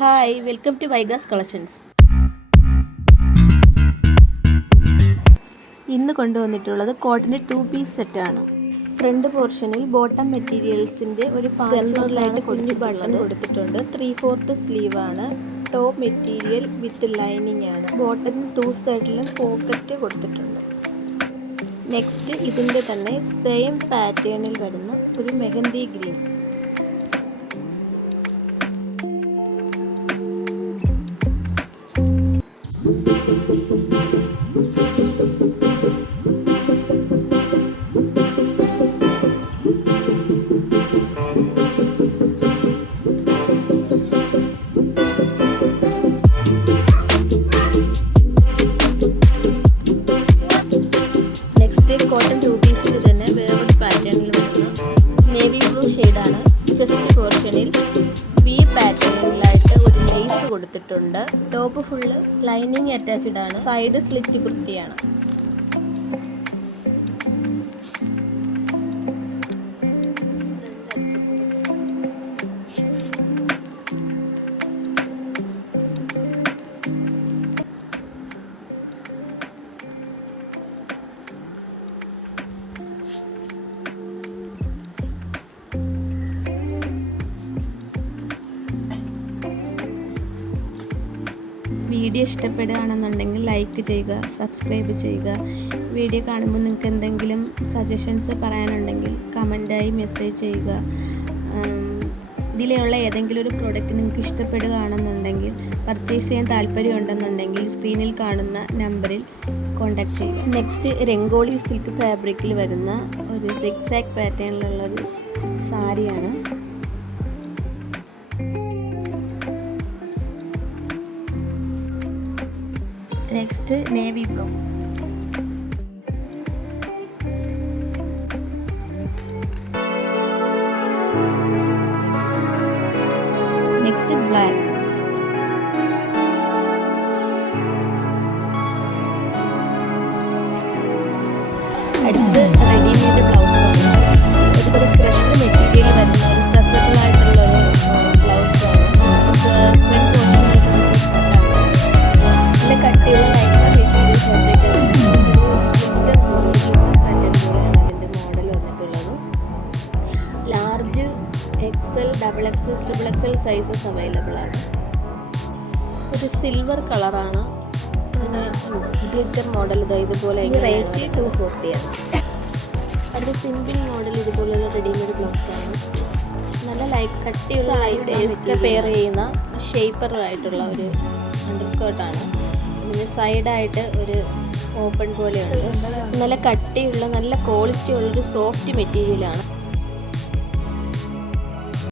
Hi, welcome to Vaigas collections. ഇന്ന് കൊണ്ടുവന്നിട്ടുള്ളത് കോട്ടൻ്റെ 2 പീസ് സെറ്റാണ്. ഫ്രണ്ട് പോർഷനിൽ ബോട്ടം മെറ്റീരിയൽസിൻ്റെ ഒരു സെൻട്രലായിട്ട് കുഞ്ഞു ബട്ടൺ കൊടുത്തിട്ടുണ്ട്. 3/4 സ്ലീവാണ്. ടോപ്പ് മെറ്റീരിയൽ വിത്ത് ലൈനിങ് ആണ്. ബോട്ടം 2 സൈഡിലും പോക്കറ്റ് കൊടുത്തിട്ടുണ്ട്. നെക്സ്റ്റ് ഇതിൻ്റെ തന്നെ സെയിം പാറ്റേണിൽ വരുന്ന ഒരു മെഹന്തി ഗ്രീൻ. കോട്ടൺ 2 പീസിൽ തന്നെ വേറൊരു പാറ്റേണിൽ വരുന്ന നേവി ബ്ലൂ ഷെയ്ഡാണ്. ചെസ്റ്റ് പോർഷനിൽ വി പാറ്റേണിലായിട്ട് ഒരു ലേസ് കൊടുത്തിട്ടുണ്ട്. ടോപ്പ് ഫുള്ള് ലൈനിങ് അറ്റാച്ച്ഡ് ആണ്. സൈഡ് സ്ലിറ്റ് കുർത്തിയാണ്. വീഡിയോ ഇഷ്ടപ്പെടുകയാണെന്നുണ്ടെങ്കിൽ ലൈക്ക് ചെയ്യുക, സബ്സ്ക്രൈബ് ചെയ്യുക. വീഡിയോ കാണുമ്പോൾ നിങ്ങൾക്ക് എന്തെങ്കിലും സജഷൻസ് പറയാനുണ്ടെങ്കിൽ കമൻറ്റായി മെസ്സേജ് ചെയ്യുക. ഇതിലുള്ള ഏതെങ്കിലും ഒരു പ്രോഡക്റ്റ് നിങ്ങൾക്ക് ഇഷ്ടപ്പെടുകയാണെന്നുണ്ടെങ്കിൽ പർച്ചേസ് ചെയ്യാൻ താല്പര്യമുണ്ടെന്നുണ്ടെങ്കിൽ സ്ക്രീനിൽ കാണുന്ന നമ്പറിൽ കോൺടാക്റ്റ് ചെയ്യുക. നെക്സ്റ്റ് രംഗോളി സിൽക്ക് ഫാബ്രിക്കിൽ വരുന്ന ഒരു സിക്സാക് പാറ്റേണിലുള്ളൊരു സാരിയാണ്. Next navy blue. Next black. അടുത്ത് റെഡിമെയ്ഡ് ബ്ലൗസാണ്. ഇതൊരു ക്രഷ്ഡ് മെറ്റീരിയൽ വരുന്ന ഒരു സ്ട്രെച്ചബിൾ ആയിട്ടുള്ള ഒരു ബ്ലൗസാണ്. ഫ്രണ്ട് പോർഷനിൽ പ്രിൻസസ് കട്ടാണ്. നല്ല കട്ടിയുള്ള ലൈക്ര മെറ്റീരിയൽ പാറ്റേണിലൂടെയാണ് അതിൻ്റെ മോഡൽ വന്നിട്ടുള്ളത്. Large, XL, XXL, XXL sizes available ആണ്. ഒരു സിൽവർ കളറാണ്. അതിന് ഗ്ലിറ്റർ മോഡൽ ഇതുപോലെ. റേറ്റ് 240 ആണ്. അതിൻ്റെ സിമ്പിൾ മോഡൽ ഇതുപോലുള്ള റെഡിമെയ്ഡ് ബ്ലൗസാണ്. നല്ല കട്ടിയുള്ള ലൈറ്റ് പെയർ ചെയ്യുന്ന ഷേപ്പറായിട്ടുള്ള ഒരു അണ്ടർ സ്കേർട്ടാണ്. ഇതിന് സൈഡായിട്ട് ഒരു ഓപ്പൺ പോലെയുണ്ട്. നല്ല കട്ടിയുള്ള നല്ല ക്വാളിറ്റി ഉള്ളൊരു സോഫ്റ്റ് മെറ്റീരിയലാണ്.